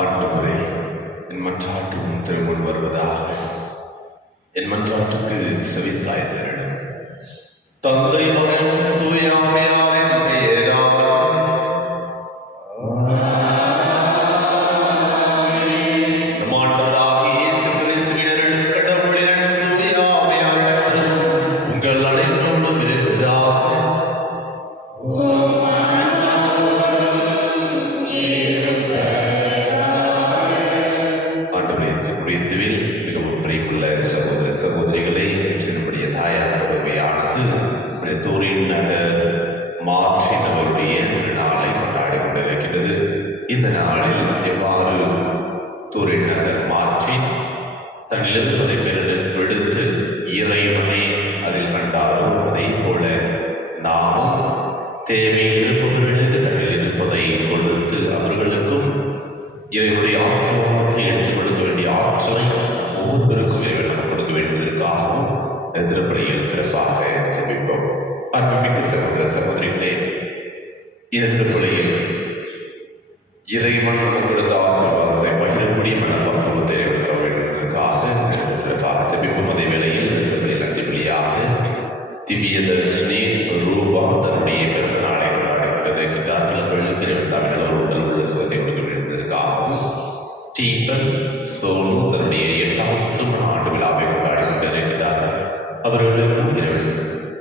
ஆண்டவரே, என் மன்றாட்டும் திருமுன் வருவதாக. என் மன்றாட்டுக்கு செவி சாய்த்தருளும். தந்தை மகன் தூய ஆவியாரின் பெயரால் நம் ஆண்டவராகிய இயேசு கிறிஸ்துவின் அருளும் கடவுளின் அன்பும் தூய ஆவியாரின் அன்பும் உங்கள் அனைவரோடும் இருப்பதாக. கிறிஸ்துவில் மிகவும் பிரியமுள்ள சகோதர சகோதரிகளை, நேற்று நம்முடைய தாயார் தலைமையானது தூரின் நகர் மார்ட்டின் அவருடைய திருநாளை கொண்டாடி கொண்டிருக்கின்றது. இந்த நாளில் எவ்வாறு தூரின் நகர் மார்ட்டின் தன்னிலிருப்பதை பிறருக்கு எடுத்து இறைவனை அதில் கண்டாரோ, அதே போல நாமும் தேவையில் இருப்பவர்களுக்கு தன்னில் இருப்பதை கொடுத்து அவர்களுக்கும் இறைவனுடைய ஆசீர்வாதத்தை எடுத்துக் கொடுக்க வேண்டிய ஆற்றலை ஒவ்வொருவருக்கும் இறைவன் கொடுக்க வேண்டியதற்காகவும் திருப்பலியில் சிறப்பாக ஜெபிப்போம். அன்புமிக்க சகோதர சகோதரிகளே, இந்த திருப்பலியில் இறைவன் கொடுத்த ஆசீர்வாதத்தை பகிரக்கூடிய மனப்பக்குவத்தை பெற வேண்டியதற்காக சிறப்பாக ஜெபிப்போம். அதே வேளையில் இந்த திருப்பலியில் அஞ்சலியாக திவ்ய தரிசனி ரூபா தன்னுடைய பிறந்த நாளை கொண்டாடி கொண்டிருக்கிறார்கள். அவர்களுக்கு இறைவன் உடல் உள்ள சுகத்தை கொடுக்க வேண்டியதற்காகவும் ஸ்டீபன் சோனு தன்னுடைய 8வது திருமண ஆண்டு விழாவை கொண்டாடி கொண்டிருக்கிறார்கள். அவர்களுக்கு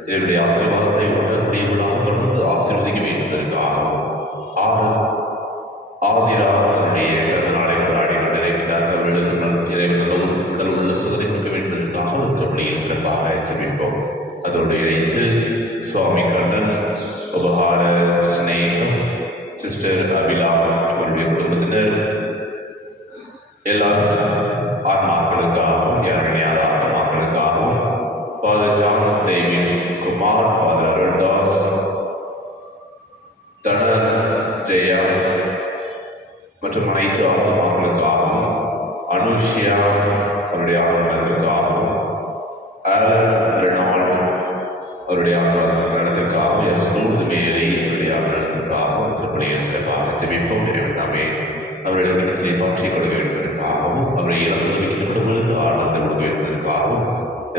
இறைவனுடைய ஆசீர்வாதத்தை உணரக்கூடிய விழாக தொடர்ந்து ஆசீர்வதிக்க வேண்டியதற்காகவும் ஆதிரா தன்னுடைய பிறந்த நாளை கொண்டாடி கொண்டிருக்கிறார்கள். அவர்களுக்கு இறைவன் உடல் உள்ள சுகத்தை கொடுக்க வேண்டியதற்காக திருப்பலியில் சிறப்பாக ஜெபிப்போம். அதோடு இணைத்து சுவாமி கண்ணன், உபகார ஸ்நேகம், சிஸ்டர் அபிலா அவருடைய குடும்பத்தினர் எல்லாரும் ஆன்மாக்களுக்காகவும் யாருடைய ஆத்மாக்களுக்காகவும் father John David Kumar, father Aruldas, தனர் ஜெயா மற்றும் அனைத்து ஆத்மாக்களுக்காகவும், அனுஷ்யா அவருடைய ஆன்மத்திற்காகவும், ஆலன் ரெனால்ட் அவருடைய ஆன்மத்திற்காகவும், யஸ்லூத் மேரி அவருடைய ஆன்மத்திற்காகவும் திருப்பலியில் சிறப்பாக ஜெபிப்போம். இறைவனாமே அவருடைய இடத்திலே பாற்றிக் கொள்ள வேண்டுவதற்காகவும், அவருடைய இழந்து குடும்பங்களுக்கு ஆறுதல் கொடுக்க வேண்டுவதற்காகவும்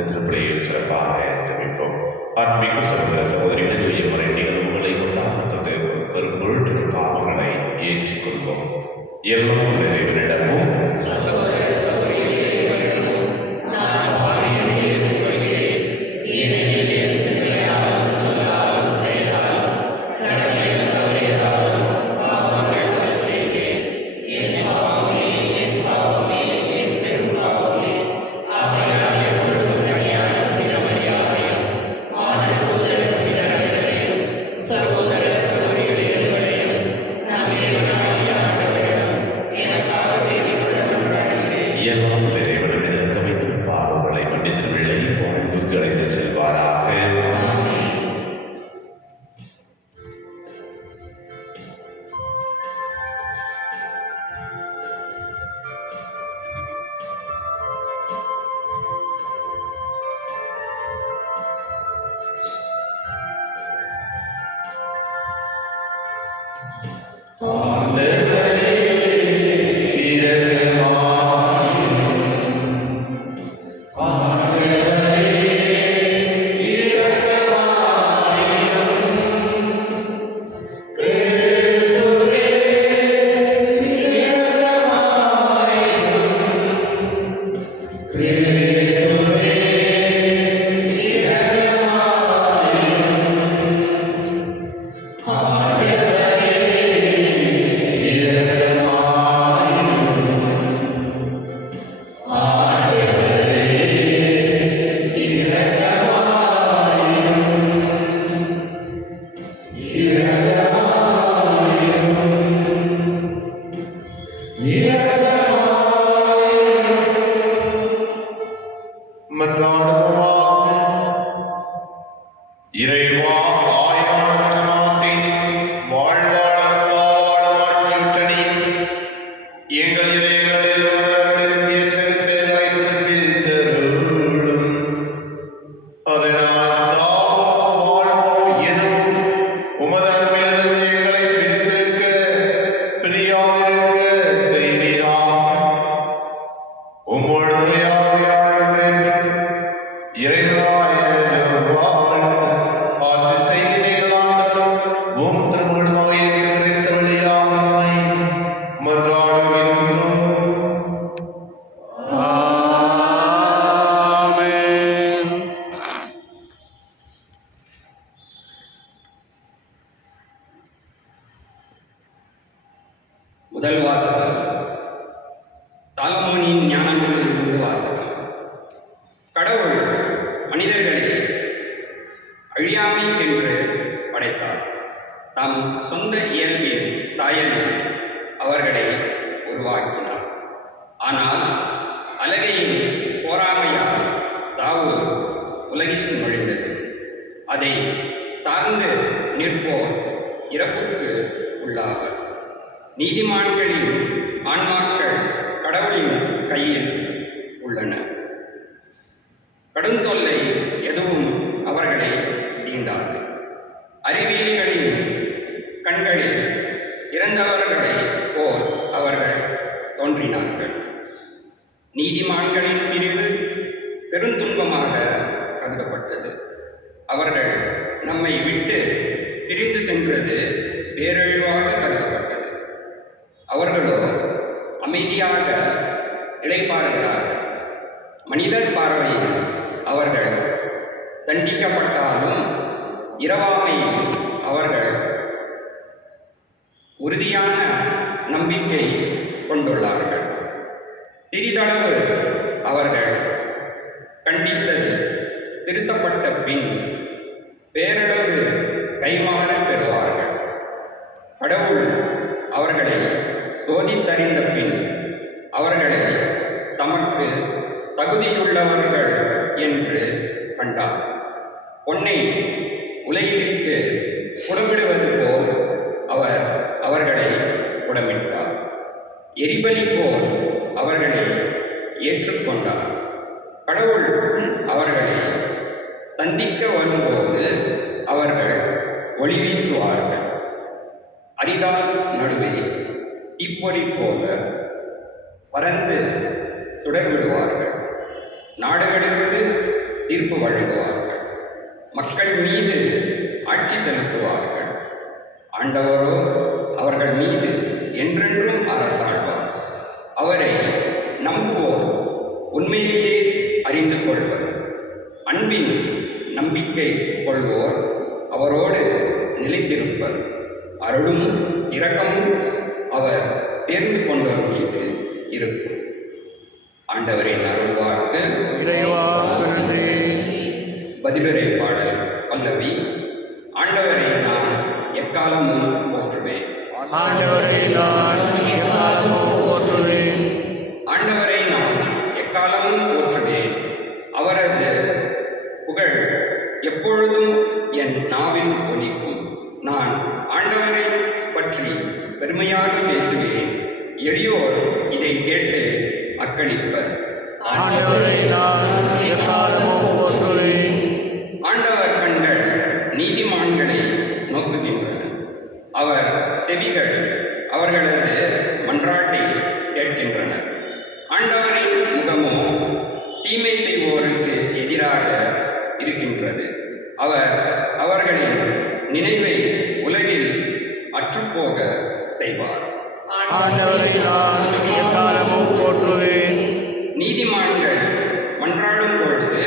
திருப்பலியில் சிறப்பாக ஜெபிப்போம். ஆன்மீக சகோதர சகோதரிகளுடைய முறை நிகழ்வுகளை கொண்டாடத்தோடு பெரும் பொருட்டு பாவங்களை ஏற்றுக்கொள்வோம். எல்லாம் இறைவனிடமும் இறைவா ஆயிரத்தின் வாழ்வாழ் சாட்சியுற்றனி எங்கள் இதயங்களில் உள்ளவர்களின் வியத்தகு செயலை புதுப்பித்தருளும். அதனால் சாவோ வாழ்வோ எதுவும் உமது அன்பிலிருந்து எங்களை பிரியாதிருக்க செய்வீராக. உம்மொழுது இறைவா ஆட்சி செய்கிறீர்களாண்டவரும் உம் திருமகனாகிய இயேசு கிறிஸ்து வழியாக உம்மை மன்றாடுகின்றோம். ஆமென். முதல் வாசகம் சாலமோனின் ஞான நூலிலிருந்து வாசகம். கடவுள் மனிதர்களை அழியாமைக்கென்று படைத்தார். தம் சொந்த இயல்பின் சாயலில் அவர்களை உருவாக்கினார். ஆனால் அலகையின் போராமையால் சாவு உலகில் நுழைந்தது. அதை சார்ந்து நிற்போர் இறப்புக்கு உள்ளாவர். நீதிமான்களின் ஆன்மாக்கள் கடவுளின் கையில் உள்ளன. கடுந்தொல்லை எதுவும் அவர்களை தீண்டாது. அறிவியலிகளின் கண்களில் இறந்தவர்களை போல் அவர்கள் தோன்றினார்கள். நீதிமான்களின் பிரிவு பெருந்துன்பமாக கருதப்பட்டது. அவர்கள் நம்மை விட்டு பிரிந்து சென்றது பேரழிவாக கருதப்பட்டது. அவர்களோ அமைதியாக இளைப்பாறுகிறார்கள். மனிதர் பார்வையில் அவர்கள் தண்டிக்கப்பட்டாலும் இரவாமையில் அவர்கள் உறுதியான நம்பிக்கை கொண்டுள்ளார்கள். சிறிதளவு அவர்கள் கண்டித்தது திருத்தப்பட்ட பின் பேரளவு கைமாற பெறுவார்கள். கடவுள் அவர்களை சோதித்தறிந்த பின் அவர்களை தமக்கு தகுதியுள்ளவர்கள் என்று கண்டார். பொன்னை உலையிலிட்டு புடமிடுவது போல் அவர் அவர்களை புடமிட்டார். எரிபலி போல் அவர்களை ஏற்றுக்கொண்டார். கடவுள் அவர்களை சந்திக்க வரும்போது அவர்கள் ஒளி வீசுவார்கள். அரிதால் நடுவே தீப்பொறி போல பறந்து சுடர்விடுவார்கள். நாடுகளுக்கு தீர்ப்பு வழங்குவார்கள். மக்கள் மீது ஆட்சி செலுத்துவார்கள். ஆண்டவரோ அவர்கள் மீது என்றென்றும் அரசாழ்வார். அவரை நம்புவோர் உண்மையிலே அறிந்து கொள்வர். அன்பின் நம்பிக்கை கொள்வோர் அவரோடு நிலைத்திருப்பர். அருளும் இரக்கமும் அவர் தேர்ந்து கொண்டோர் மீது இருக்கும். ஆண்டவரின் அருள்வாக்கு. பதிலுரை பாடல் பல்லவி. ஆண்டவரை நான் எக்காலமும் போற்றுவேன். ஆண்டவரை நான் எக்காலமும் போற்றுவேன். ஆண்டவரை நான் எக்காலமும் போற்றுவேன். அவரது புகழ் எப்பொழுதும் என் நாவில் ஒலிக்கும். நான் ஆண்டவரை பற்றி பெருமையாக பேசுவேன். எளியோர் இதை கேட்டு அக்களிப்பர். ஆண்டவரை நான் எக்காலமும் போற்றுவேன். ஆண்டவர் கண்கள் நீதிமான்களை நோக்குகின்றன. அவர் செவிகள் அவர்களது மன்றாட்டை கேட்கின்றனர். ஆண்டவரின் முகமோ தீமை செய்வோருக்கு எதிராக இருக்கின்றது. அவர் அவர்களின் நினைவை உலகில் அற்றுப்போக செய்வார். ஆண்டவரை நான் எக்காலமும் போற்றுவேன். நீதிமான்கள் மன்றாடும் பொழுது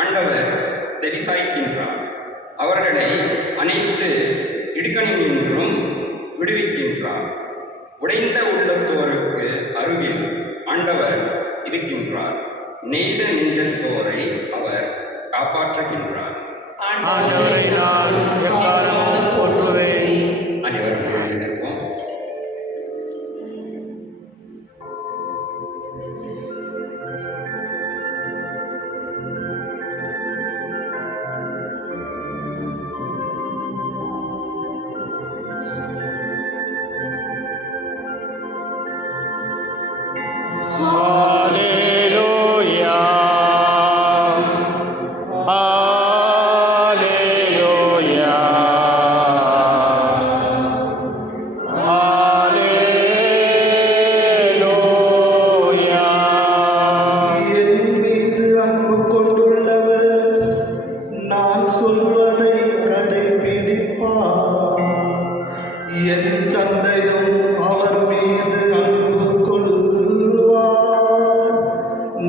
ஆண்டவர் செவிசாய்க்கின்றார். அவர்களை அனைத்து இடுக்கணினின்றும் விடுவிக்கின்றார். உடைந்த உள்ளத்தோருக்கு அருகில் ஆண்டவர் இருக்கின்றார். நெய்த நெஞ்சத்தோரை அவர் காப்பாற்றுகின்றார். ஆண்டவரை நான் எக்காலமும் போற்றுவேன். அனைவரும் எழுந்திருப்போம். Hallelujah. Hallelujah. Hallelujah. என் மீது அன்பு கொண்டுள்ளவர் நான் சொல்வதை கடைபிடிப்பார். என் தந்தையும் அவர் மீது அன்பு கொள்வார்.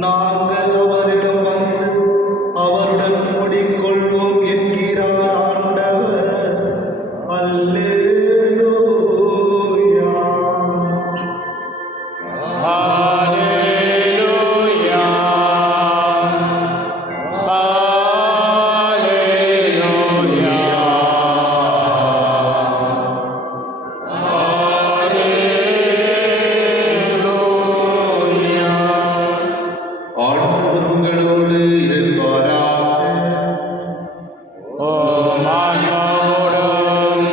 நாங்கள் அவரிடம் வந்து அவருடன் முடிக்கொள்வோம் என்கிறார் ஆண்டவர். அல்லேலூயா. Hallelujah. ஆண்டவர் உங்களோடு இருப்பாராக. ஓம் ஆன்மாவோடும்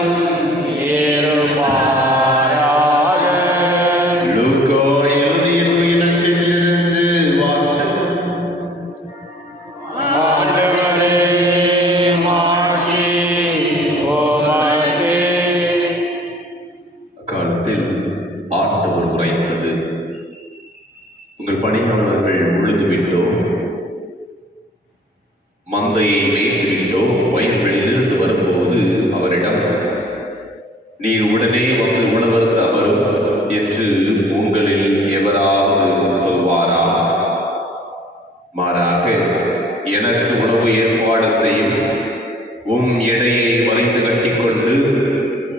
இருப்பாராக. லூக்கா எழுதிய தூய நற்செய்தியிலிருந்து வாசகம். ஆண்டவரே மாட்சி உமக்கே. அக்காலத்தில் ஆண்டவர் உரைத்தது, உங்கள் பணியாளர்கள் உழுதுவிட்டோம், மந்தையை மேய்த்துவிட்டோ வயல்வெளியிலிருந்து வரும்போது அவரிடம், நீர் உடனே வந்து உணவருந்த அமரும் என்று உங்களில் எவராவது சொல்வாரா? மாறாக, எனக்கு உணவு ஏற்பாடு செய்யும், எடையை வரைந்து கட்டிக்கொண்டு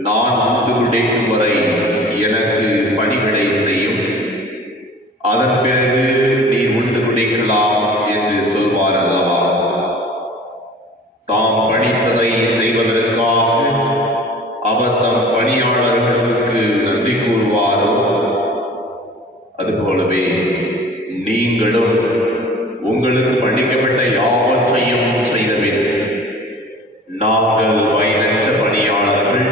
நான் உண்டு குடிக்கும் வரை எனக்கு பணிவிடை செய்யும், அதன் பிறகு நீர் உண்டு குடிக்கலாம் என்று சொல்வார் அல்லவா? தாம் பணித்ததை செய்வதற்காக அவர் தம் பணியாளர்களுக்கு நன்றி கூறுவாரோ? அதுபோலவே நீங்களும் உங்களுக்கு பணிக்கப்பட்ட யாவற்றையும் செய்தபின், நாங்கள் பயனற்ற பணியாளர்கள்,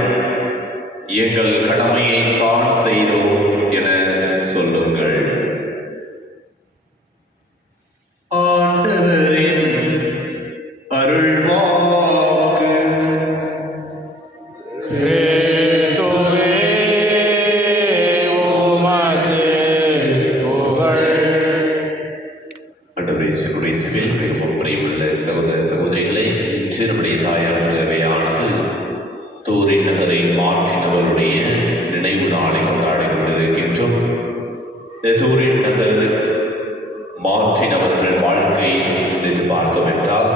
எங்கள் கடமையை தான் செய்தோம் என சொல்லுங்கள். ஆண்டவரின் அருள்வாக்கு. கிறிஸ்துவே உமக்கு புகழ். ஆண்டவரே இயேசுவில் மிகவும் பிரியமுள்ள சகோதர சகோதரிகளை, இன்று நம்முடைய தாயார் தலைமையானது தூரின் நகரை மாற்றினவருடைய நினைவு நாளை கொண்டாடிக் கொண்டிருக்கின்றோம். தூரின் நகர் மாற்றினவர்கள் வாழ்க்கையை சிந்தித்து பார்த்தோம் என்றால்,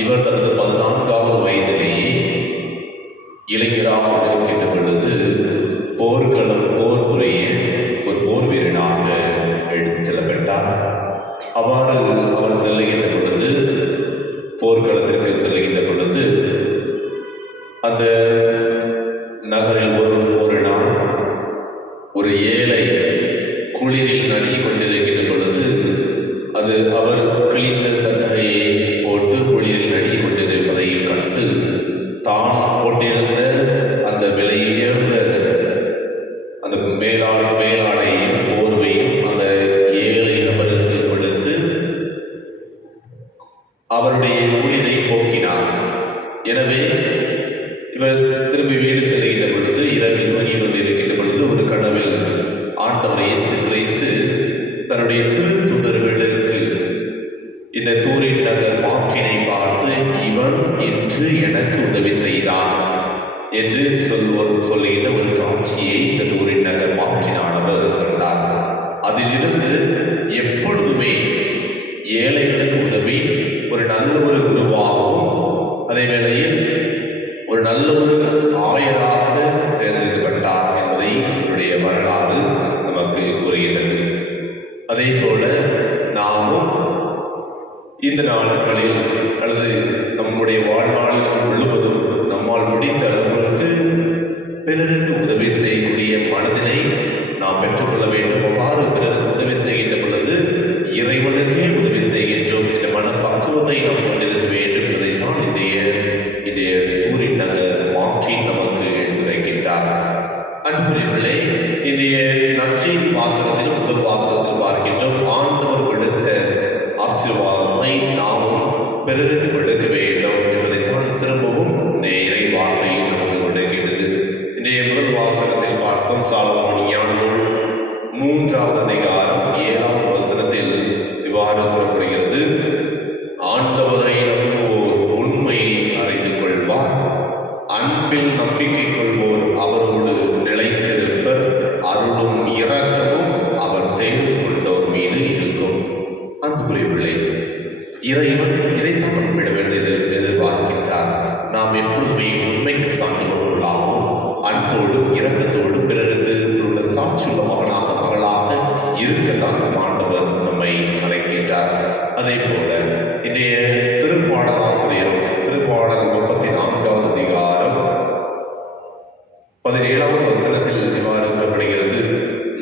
இவர் தனது 14வது வயதிலேயே இளைஞராக இருக்கின்ற பொழுது போர் புரிய ஒரு போர் வீரனாக எடுத்து செல்லப்பட்டார். அவ்வாறு அவர் செல்லுகின்ற பொழுது, போர்க்களத்திற்கு செல்லுகின்ற பொழுது, அந்த நகரில் ஒரு நாள் ஒரு ஏழை குளிரில் நடுங்கிக் கொண்டிருக்கின்ற பொழுது, அது அவர் கிழிந்த சட்டையை போட்டு குளிரில் நடுங்கிக் கொண்டிருப்பதை கண்டு, தான் போட்டிருந்த அந்த விலையுயர்ந்த அந்த மேலாடையும் போர்வையும் அந்த ஏழை நபருக்கு கொடுத்து அவருடைய குளிரை போக்கினார். எனவே இவர் திரும்பி வீடு செல்கின்ற பொழுது, இரவில் தூங்கிக் கொண்டிருக்கின்ற பொழுது ஒரு ஆண்டவர் இயேசு கிறிஸ்து தன்னுடைய திருத்தூதர்களுக்கு இந்த தூரின் நகர் மாற்றினை பார்த்து இவன் என்று எனக்கு உதவி செய்தான் என்று சொல்லுகின்ற ஒரு காட்சியை இந்த தூரின் நகர் மாற்றினானவர் கண்டார். அதிலிருந்து எப்பொழுதுமே ஏழைகளுக்கு உதவி ஒரு நல்ல ஒரு குருவாகவும் அதே வேளையில் ஒரு நல்ல ஒரு ஆயராக தேர்ந்தெடுக்கப்பட்டார் என்பதை என்னுடைய வரலாறு நமக்கு கூறுகின்றது. அதே போல நாமும் இந்த நாட்களில் அல்லது நம்முடைய வாழ்நாள் முழுவதும் நம்மால் முடிந்த அளவுக்கு பிறருக்கு உதவி செய்யக்கூடிய மனதினை நாம் பெற்றுக்கொள்ள வேண்டும். அவ்வாறு பிறருக்கு உதவி செய்கின்ற பொழுது இறைவனுக்கே உதவி செய்கின்றோம் என்ற மனப்பக்குவத்தை நாம் கொண்டிருக்க வேண்டும் என்பதைத்தான் இன்றைய தூரின் நகர் மாற்றி நமக்கு எடுத்துரைக்கின்றார். அன்புக்குரியவர்களே, இன்றைய நற்செய்தி வாசகத்திலும் முதல் வாசகத்தில் பார்க்கின்றோம் ஆண்டவர் கொடுத்த ஆசீர்வாதத்தை நாமும் பிறருக்கு கொடுக்க வேண்டும் என்பதைத்தான் திரும்பவும் இறை வார்த்தை நமக்கு கொண்டிருக்கின்றது. இன்றைய முதல் வாசகத்தில் பார்த்தோம் சாலமோன் ஞான நூல் 3வது அதிகாரம் 7வது வசனத்தில் இவ்வாறு கூறப்படுகிறது. ஆண்டவரை நம்புவோர் உண்மையை அறிந்து கொள்வார், அன்பில் நம்பிக்கை கொள்வோர் அவரோடு நிலைத்திருப்பர், அருளும் இரக்கமும் அவர் தேர்ந்து கொண்டோர் மீது இருக்கும். அன்புக்குரியவர்களே, இறைவன் இதைத்தான் நம்மிடம் எதிர்பார்க்கின்றார். நாம் எப்பொழுதுமே உண்மைக்கு சான்றிதழாகவும் அன்போடும் இரக்கத்தோடும் பிறருக்கு உள்ள சாட்சியுள்ள மகளாக இருக்கத்தான் ஆண்டவர் நம்மை அழைக்கின்றார். அதே போல இன்றைய திருப்பாடல் ஆசிரியரும் திருப்பாடல் 34வது அதிகாரம் 17வது வசனத்தில் இவ்வாறு கூறப்படுகிறது.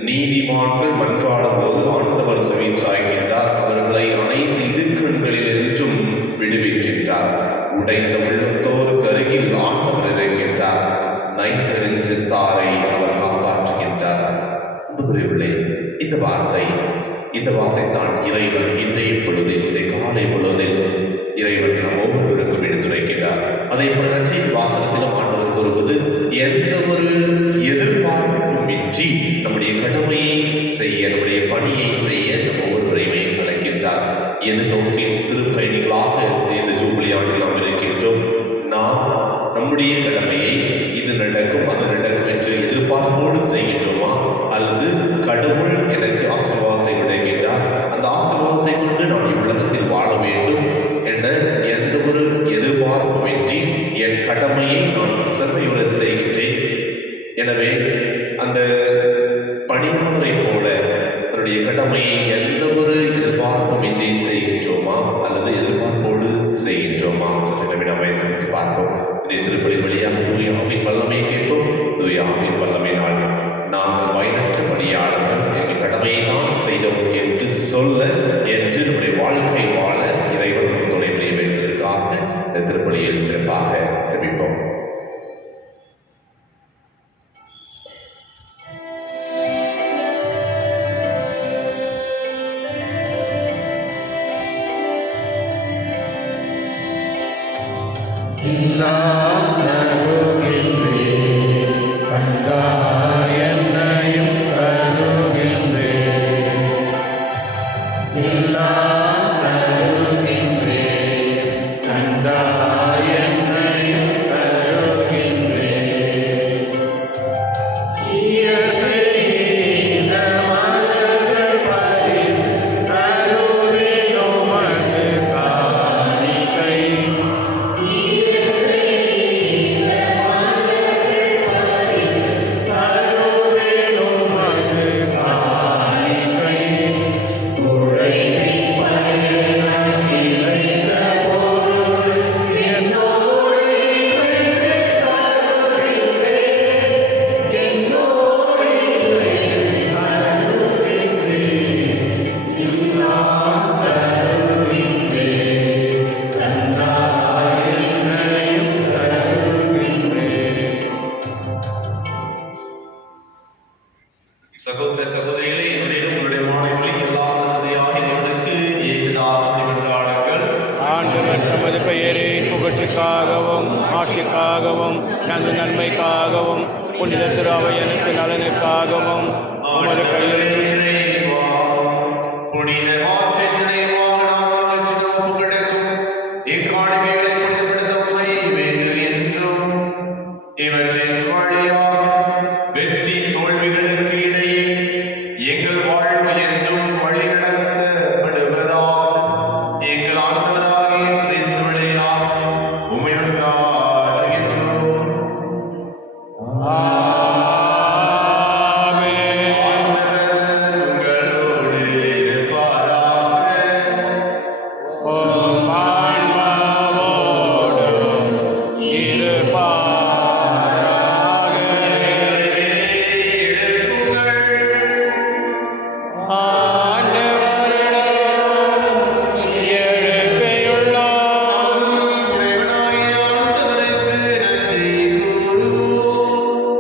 நீதிமான்கள் மன்றாடும் போது ஆண்டவர் செவி சாய்க்கின்றார், அவர்களை அனைத்து இடுக்கண்களில் என்றும் விடுவிக்கின்றார். உடைந்த உள்ளத்தோருக்கு அருகில் ஆண்டவர் இருக்கின்றார், நைந்தெறிஞ்சித்தாரை அவர் காப்பாற்றுகின்றார். இந்த வார்த்தை தான் இறைவன் இன்றைய பொழுதில், இன்றைய காலை பொழுதில் இறைவன் நம் ஒவ்வொருவருக்கும் எடுத்துரைக்கின்றார். அதே போல நற்செய்தி வாசகத்திலும் ஆண்டவர் கூறுவது, எந்த ஒரு எதிர்பார்ப்பும் இன்றி நம்முடைய கடமையை செய்ய, நம்முடைய பணியை செய்ய நம் ஒவ்வொருவரையுமே அழைக்கின்றார். எதிர்நோக்கி திருப்பயணிகளாக இந்த ஜூபிலி ஆண்டில் நாம் இருக்கின்றோம். நாம் நம்முடைய கடமையை இது நடக்கும் அது நடக்கும் என்று எதிர்பார்ப்போடு செய்கின்றோமா, அல்லது கடவுள் எனக்கு ஆசீர்வாதத்தை விடுகின்றார், அந்த ஆசீர்வாதத்தை கொண்டு நான் இவ்வுலகத்தில் வாழ வேண்டும் என்ற எந்த ஒரு எதிர்பார்ப்புமின்றி என் கடமையை நான் செம்மையுற செய்கின்றேன். எனவே அந்த பணியாளரை போல தன்னுடைய கடமையை எந்த ஒரு எதிர்பார்ப்பும் இன்றி செய்கின்றோமா அல்லது எதிர்பார்ப்போடு செய்கின்றோமா நாம் சிந்தித்து பார்ப்போம். இன்றைய திருப்பலி வழியாக தூய ஆவியின் வல்லமை கேட்போம். தூய ஆவியின் வல்லமையினால் நாங்கள் பயனற்ற பணியாளர்கள், எங்கள் கடமையை தான் செய்தோம் என்று சொல்ல, என்று நம்முடைய வாழ்க்கை வாழ இறைவன் நமக்கு துணை புரிய வேண்டுவதற்காக இந்த திருப்பலியில் சிறப்பாக ஜெபிப்போம். எல்லாம் தருகின்றே, கண்டாய் என்னையும் தருகின்றே. எல்லாம் தருகின்றே, கண்டாய் என்னையும் தருகின்றே. இயற்கை இந்த மலர்கள் பறித்து தருவேன் உமது காணிக்கை. சகோதர சகோதரிகளே, என்னுடைய உங்களுடைய மாணவர்களை எல்லா நன்மையாக இறைவனுக்கு ஏற்றதாக மன்றாடுங்கள். ஆண்டவர் தமது பெயரை புகழ்ச்சி மீட்சிக்காகவும் ஆட்சிக்காகவும் நமது நன்மைக்காகவும் புனித திரு அவையனுக்கு நலனுக்காகவும் உமது கையில் புனித மாற்றின் நினைவாக நாங்கள் சிறப்பு கிடைக்கும் இக்காணிக்கைகளை புனிதப்படுத்தவை வேண்டும் என்றும் இவற்றின் வழியாக வெற்றி தோல்விகளுக்கு இடையே எங்கள் வாழ்வு என்றும் வழிநடத்தப்படுவதாக எங்கள் ஆண்டவராகிய கிறிஸ்து வழியாக உம்மையுடன் வாழ்கின்றோம். உங்களோடு இருப்பாராக. இறைவனாகிய ஆண்டவருக்கு நன்றி கூறுவோம்.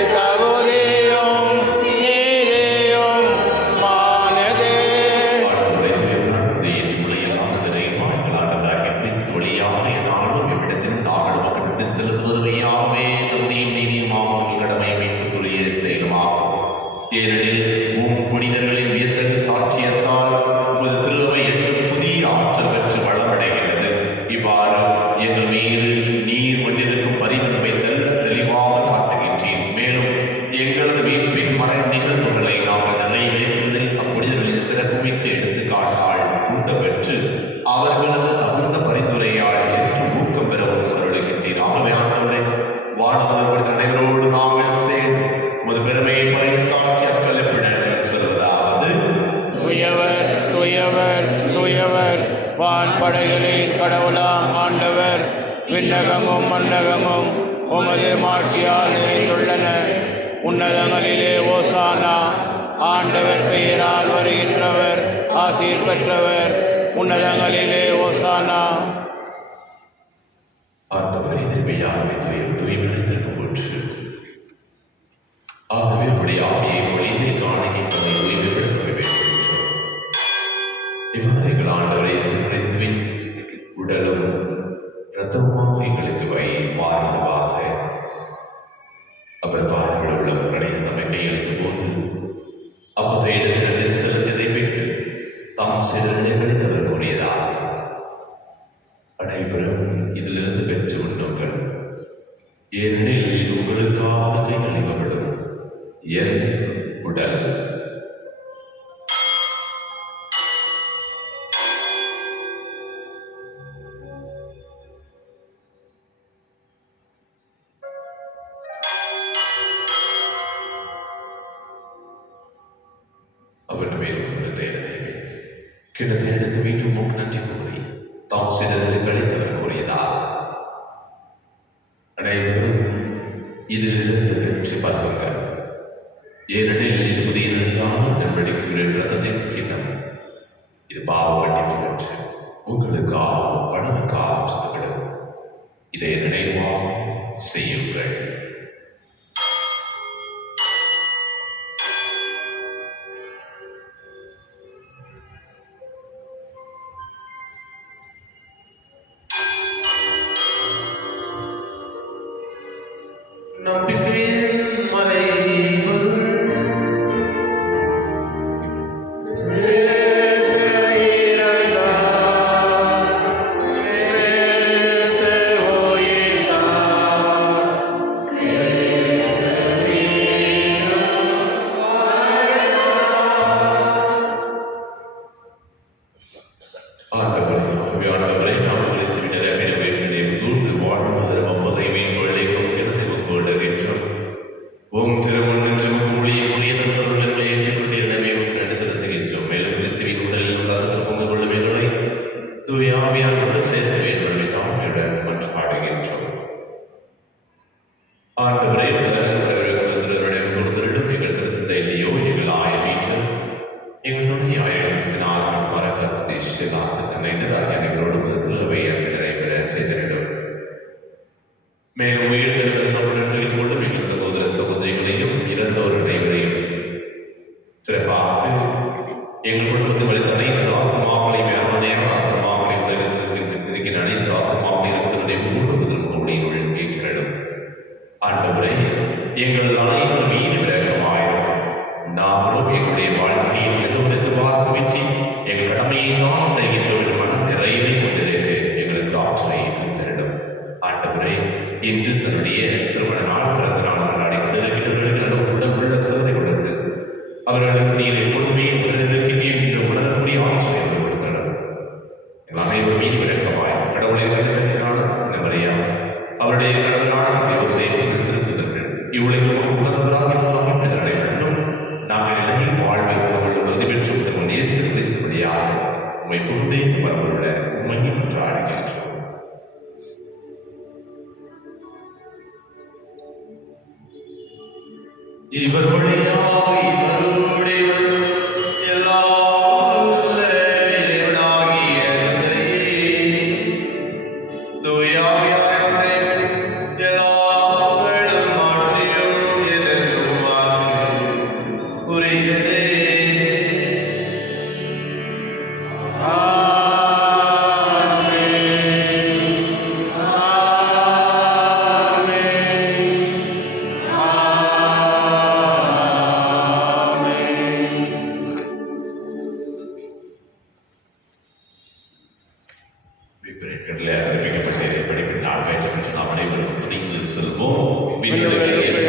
ஆண்டவரே, ஜெயநாதனே, ஏற்றுக்கொள்ளையில்லாத நிறைவாய் எங்கள் ஆண்டவராகிய கிறிஸ்து வழியாக எந்நாளும் எவ்விடத்திலும் நாங்கள் உமக்கு நன்றி செலுத்துவது மெய்யாகவே தகுதியும் நீதியுமாகும் எங்கள் கடமை மீட்புக்குரிய செயலுமாகும். ஏனெனில் புனிதர்களின் வியத்தகு சாட்சியத்தால் உமது திருவை என்று புதிய ஆற்றல் பெற்று வளமடைகின்றது. இவ்வாறு எங்கள் மீது நீர் கொண்டிருக்கும் பரிவன்பை தெளிவாக காட்டுகின்றேன். மேலும் எங்களது மீட்பின் மறை நிகழ்வுகளை நாங்கள் நிறைவேற்றுவதில் அப்புனிதர்களின் சிறப்புமிக்க எடுத்துக்காட்டால் தூண்ட பெற்று அவர்களது தகுந்த பரிந்துரையால் என்று ஊக்கம் பெறவும் அருளுகின்றேன். ஆகவே ஆண்டவரே, வானவர் அனைவரோடு நாங்கள் சேர்ந்து உமது பெருமையை பழைய சாட்சி அக்களிப்புடன் சொல்வதாவது: தூயவர் தூயவர் தூயவர் வான்படைகளின் கடவுளாம் ஆண்டவர், விண்ணகமும் மண்ணகமும் உமது மாட்சியால் நிறைந்துள்ளன. உன்னதங்களிலே ஓசானா. ஆண்டவர் பெயரால் வருகின்றவர் ஆசீர் பெற்றவர். உன்னதங்களிலே ஓசானா. ஆண்டவரை நெருமையாகவே தூய்மைப்படுத்திருக்கும் போற்று. ஆகவே உடைய ஆவியை பொழிந்து காணிக்கை தன்னை தூய்மைப்படுத்த வேண்டுகின்றோம். இவ்வாறு எங்கள் ஆண்டவரே இயேசு கிறிஸ்துவின் உடலும் இரத்தமுமாக எங்களுக்கு மாறுவதாக. அவர் பாறைகள் உள்ளவர்களை தம்மை கையளித்த போது அப்போதை இடத்தில் நன்றி செலுத்தியதை பெற்று தாம் செய்த நிலைகளித்தவர் கூறியதாக: அனைவரும் இதிலிருந்து பெற்று உண்ணுங்கள், ஏனெனில் இது உங்களுக்காக கையளிக்கப்படும் என் உடல். அவர் மேலும் கிணத்தை எடுத்து மீண்டும் மூக்கு நன்றி கூறி தாம் சிறந்து கழித்தவர் கூறியதாவது: அனைவரும் இதிலிருந்து பெற்று பருகுங்கள், ஏனெனில் இது புதிய நிலையான உடன்படிக்கையுடைய இரத்தத்தின் கிண்ணம். இது பாவ மன்னிப்பு பெற்று உங்களுக்காகவும் பலனுக்காகவும் சிந்தப்படும். இதை நினைவாக செய்யுங்கள். நம்பிக்கையின் மறைபொருள் ஆண்டவரே, நாங்கள் சிவினரை நினைவு கூர்ந்து வாழ்வதற்கு அப்போதை மீன்கொள்ளை கிணத்தை ஒப்புவிடுகின்றோம். ஓம் திருமண் ஊழிய தந்தவர்களை ஏற்றுக்கொண்டு எனவே நன்றி செலுத்துகின்றோம். மேலும் கிறிஸ்துவின் உடலில் உள்ள பொங்கு கொள்ளும் எங்களை தூய ஆவியார் கொண்டு சேர்க்க வேண்டும் தாழ்மையுடன் மற்றும் பாடுகின்றோம். ஆண்டவரை நினைவு கொடுத்திருடும் எங்கள் திருத்த இல்லையோ எங்கள் ஆய வீட்டில் எங்கள் துணை ஆயிரத்தினால் எங்களோடு திருவை நிறைவேற செய்திடும். மேலும் உயிர் தெளிவுடன் கொள்ளும் எங்கள் சகோதர சகோதரிகளையும் இறந்தோர் அனைவரையும் சிறப்பாக எங்கள் குடும்பத்தில் வழித்த அனைத்து ஆத்மாக்களையும் ஆத்மாக்களையும் எங்கள் அனைவர் மீது இரக்கமாயிரும். நாங்களும் எங்களுடைய வாழ்க்கையில் எந்த ஒரு எதிர்பார்ப்புமின்றி எங்கள் கடமையை தான் செய்கின்றோம் என்ற மன நிறைவை கொண்டிருக்க எங்களுக்கு ஆற்றலை தரிடும். ஆண்டவரே, இன்று தன்னுடைய திருமண நாள் பிறந்த நாள் கொண்டாடி கொண்டிருக்கின்றவர்களுக்கு நல்ல உடல் உள்ள சிறதை கொடுத்து அவர்களுக்கு நீர் எப்பொழுதுமே உடனிருக்கிறீர்கள் என்று உணரக்கூடிய ஆற்றலை கொடுத்தனர். எங்கள் அனைவர் மீது இரக்கமாய் கடவுளை வழித்தறினாலும் இந்த மரியா அவருடைய கடவுளான யோசேப்பு திருத்துதர்கள் இவ்வுலகில் உகந்தவராக இருந்தவராக பிறரை கண்டும் நாங்கள் நிலையை வாழ்வில் அவர்கள் தகுதி பெற்றும் தம் இயேசு கிறிஸ்து வழியாக உம்மை புகுந்தேத்து வரவருள்ள உண்மையை என்று அழைக்கின்றோம். இவர் வழியாக இவருடைய எல்லாம் வல்ல இறைவனாகிய தந்தையே, தூயாவியானவரே, எல்லா புகழும் ஆட்சியும் எனக்கும் உரியதே.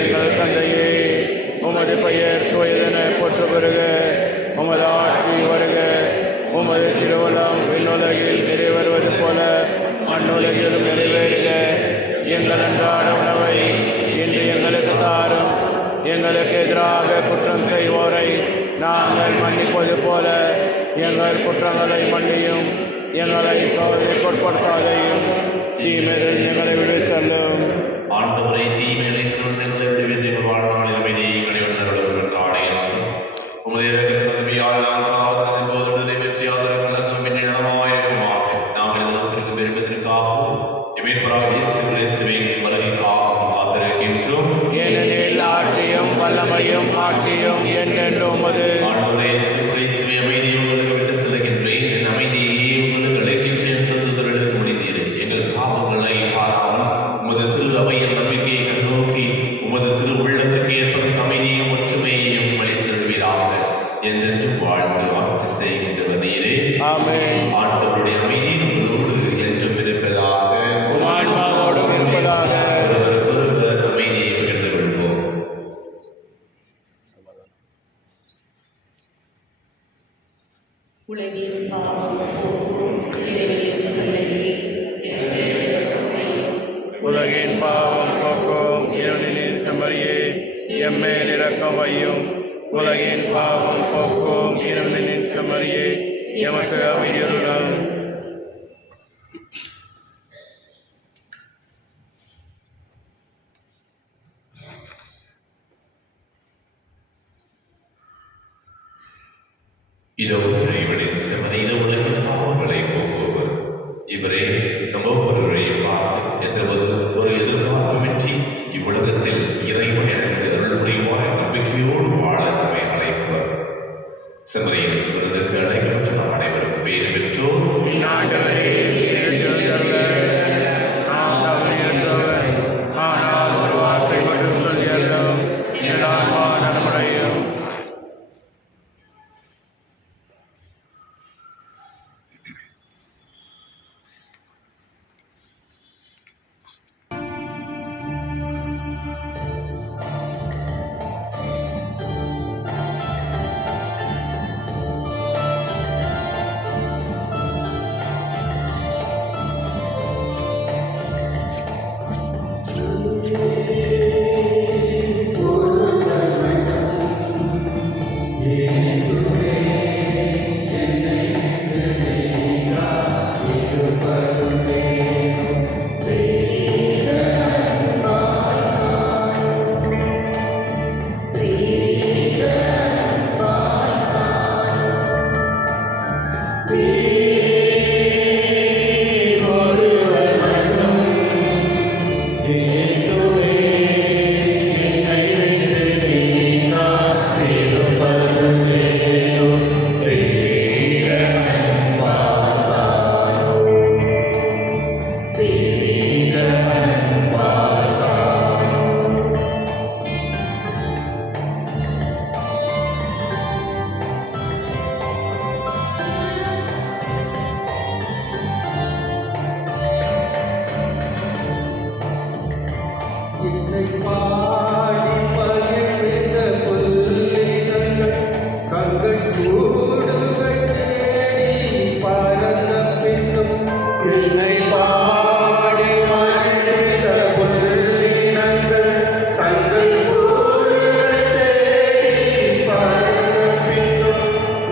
எங்கள் தந்தையே, உமது பெயர் தூயதென போற்று வருக. உமது ஆட்சி வருக. உமது திருவுளம் விண்ணுலகில் நிறைவேறுவது போல மண்ணுலகிலும் நிறைவேறுக. எங்கள் அன்றாட உணவை இன்று எங்களுக்கு தாரும். எங்களுக்கு எதிராக குற்றம் செய்வோரை நாங்கள் மன்னிப்பது போல எங்கள் குற்றங்களை மன்னியும். எங்களை சோதனைக்குட்படுத்தாதையும் தீமையில் எங்களை விடுவித்தள்ளும். ஆண்டவரை தீமையை திருவிழங்களை விடுவித்து எங்கள் வாழ்நாளில் அமைதியை கடைவண்ணருடன் என்ற ஆடை என்றும் உமது இறக்கத்தின் உதவியால் நாம் காவல் போதுள்ளதை வெற்றி ஆதரவு கலக்கும் என்று நடமாயிருக்குமாக நாங்கள் எதிர்த்திருக்கும் பெருக்கத்திற்காகவும் எமேற்பராக இயேசு கிறிஸ்துவின் வருகைக்காகவும் காத்திருக்கின்றோம். ஏனெனில் ஆட்சியும் வல்லமையும் ஆட்சியும் என்றென்றும் உமது. ஆண்டவரே, இயேசு கிறிஸ்துவை அமைதியை உங்களுக்கு விட்டு செல்கின்றேன். என் அமைதியை உங்களுக்கு அளிக்கின்றேன். தத்துதர்களுக்கு முடிந்தீர். எங்கள் பாவங்களை பாராமல் உமது திரு அவையின் நம்பிக்கையை கண்டோக்கி உமது திரு உள்ளத்துக்கு ஏற்பதற்கு அமைதியும் ஒற்றுமையையும் அளித்திடுவீராக என்றென்றும் வாழ்ந்து ஆட்சி செய்கின்றவர் நீரே. ஆமென். ஆண்டவருடைய அமைதி உங்களோடு என்றும் இருப்பதாக, உம் ஆன்மாவோடும் இருப்பதாக. ஒருவருக்கொருவர் அமைதியை பகிர்ந்து கொள்வோம். உலகின் பாவம் போக்கும் இறைவனின் சன்னதியில் எங்கள் இரக்கத்தையும் உலகின் பாவம் போக்கும் இறைவனின் செம்மறியே எம்மேல் இரக்கம் வையும். உலகின் பாவம் போக்கும் இறைவனின் செம்மறியே எமக்கு அமைதியுள்ளம். இதோ இறைவனின் செம்மறி, இதோ உலகின் பாவங்களை போக்குவர். இவரே நம் ஒவ்வொருவரையும் பார்த்து எந்த ஒரு எதிர்பார்ப்புமின்றி இவ்வுலகத்தில் இறைவன் எனக்கு அருள் புரிவார் என்ற நம்பிக்கையோடு வாழ நம்மை அழைப்பவர். செம்மறியின் விருந்துக்கு அழைக்கப்பட்ட நாம் அனைவரும் பேறு பெற்றோர். ஆண்டவரே, நாம் தவறியன்றவர், ஆனால் ஒரு வார்த்தை மட்டும் சொல்லியல்லும் என் ஆன்மா நலமடையும். என்னை பாடி மகிழ்ந்த புல்லினங்கள் தங்கள் கூடுகள் தேடி பறந்த பின்னும் என்னை பாடி மகிழ்ந்த புல்லினங்கள் தங்கள் கூடுகள் தேடி பறந்த பின்னும்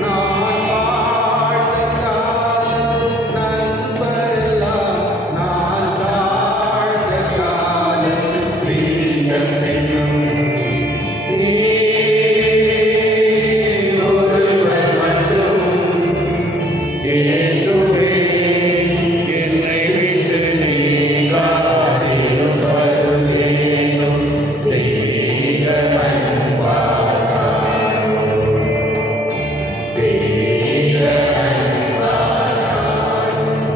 நான் வாழ்ந்த காலம் நண்பரெல்லாம் நான் வாழ்ந்த காலம் பிரிந்த பின்னும் நீ ஒருவர் மட்டும் இயேசுவே என்னை விட்டு நீங்காதிருப்பது வேண்டும் தெய்வீக அன்பால் காணும் தெய்வீக அன்பால் காணும்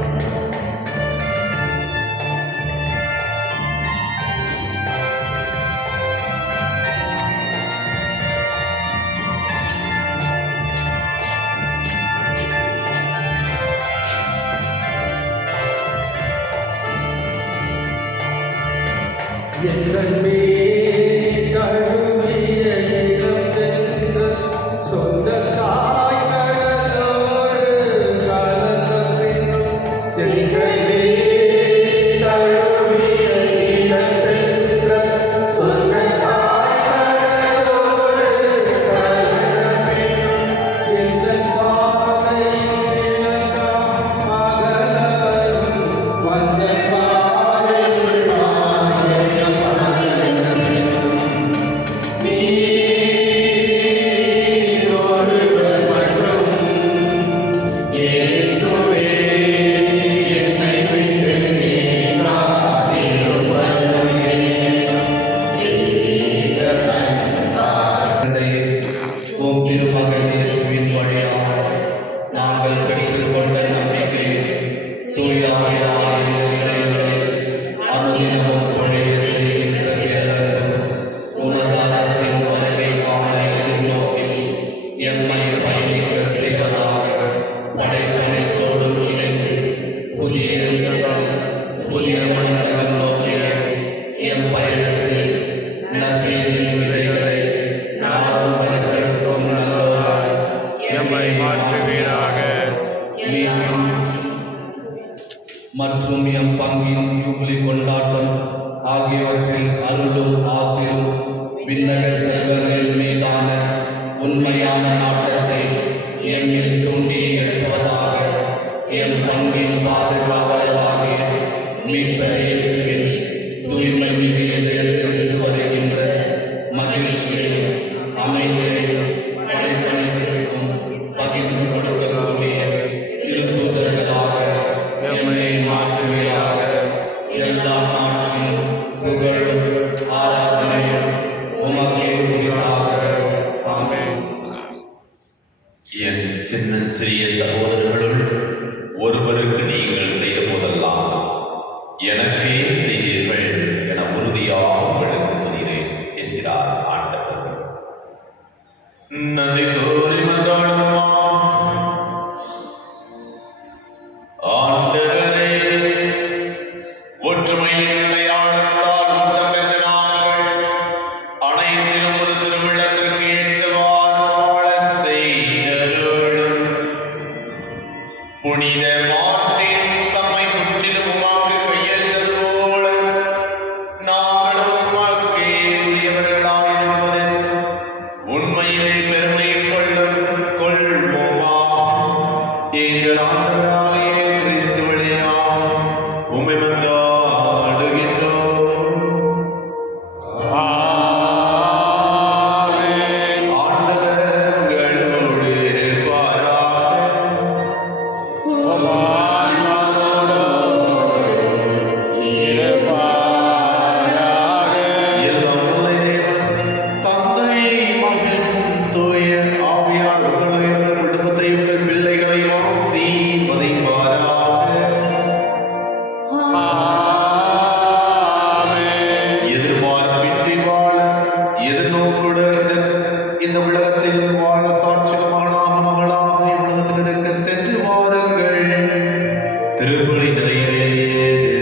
எங்கள் மேனி தழுவிய இளந்தென்றல் சொந்த தாய்களோடு கலந்த பின்னும் எங்கள் மேனி தழுவிய இளந்தென்றல் சொந்த தாய்களோடு கலந்த பின்னும் எங்கள் பாதையில் விளங்காம் அகலவரும் வந்த ஓம் திருமகன் இயேசுவின் வழியாக நாங்கள் பெற்றுக்கொண்ட நம்பிக்கை தூயாரின் இறைவனை அனுதினமும் பழைய செய்கின்ற பேரன்பு உமது அரசின் வருகை காண எதிர்நோக்கி எம்மை பயணிக்க செய்வதாக படைப்பனைத்தோடும் இணைந்து புதிய யுகம் புதிய மண்டலம் நோக்கிய எம் பயணத்தில் நற்செய்தியின் விதைகளை நாமும் வளர்த்தெடுக்கும் நல்லவராய் எம்மை மாற்றுவீராக. மற்றும் எம் பங்கின் யூபிலி கொண்டாட்டம் ஆகியவற்றில் அருளும் ஆசிரும் விண்ணக செல்வங்கள் மீதான உண்மையான நாட்டத்தை எம்மில் தூண்டி எழுப்புவதாக எம் பங்கின் பாதுகாவலராகிய மீட்பர் இயேசுவின் தூய்மை மிகு இதயத்திலிருந்து வருகின்ற மகிழ்ச்சியையும் அமைதியையும் படைப்பளித்திருக்கும் பகிர்ந்து கொடுக்கக்கூடிய திருத்தூதர்களாக எம்மை மாற்றுவீராக. எல்லா ஆட்சியும் புகழும் ஆராதனையும் உமக்கே உரித்தாக. ஆமென். என் சிறிய சகோதரர்களுள் ஒருவருக்கு நீங்கள் செய்த போதெல்லாம் எனக்கே செய்தீர்கள் என உறுதியாக உங்களுக்கு சொல்கிறேன் என்கிறார் ஆண்டவர். நன்றி கூறி மன்றாடுவோம். ஆண்டவரே, ஒற்றுமையின் அடையாளத்தால் ஊட்டம் பெற்ற நாங்கள் அனைத்திலும் ஒரு திருவிழத்திற்கு ஏற்றவாறு வாழ செய்தருளும். புனித மார்ட்டின் தம்மை முற்றிலும் உமக்கு கையளித்தது போல நாங்களும் உமக்கே உரியவர்களாயிருப்பது உண்மையிலே பெருமை கொள்வோமா. எங்கள் ஆண்டவராகிய கிறிஸ்து வழியாக உம்மை மன்றாடுகின்றோம். ஆமென். ஆண்டவர் உங்களோடு இருப்பாராக. உம் ஆன்மாவோடும் இருப்பாராக. எல்லாம் வல்ல இறைவன், தந்தை, மகன், தூய ஆவியார் உங்களை உங்கள் குடும்பத்தை உங்கள் பிள்ளைகளை ஆசீர்வதிப்பாராக. ஆமென். எதிர்பார்ப்பின்றி வாழ எதிர்நோக்குடன் இந்த உலகத்தில் வாழ சாட்சியமானாக மகளாக இவ்வுலகத்தில் இருக்க சென்று வாருங்கள். திருப்பலி நிறைவேறியது.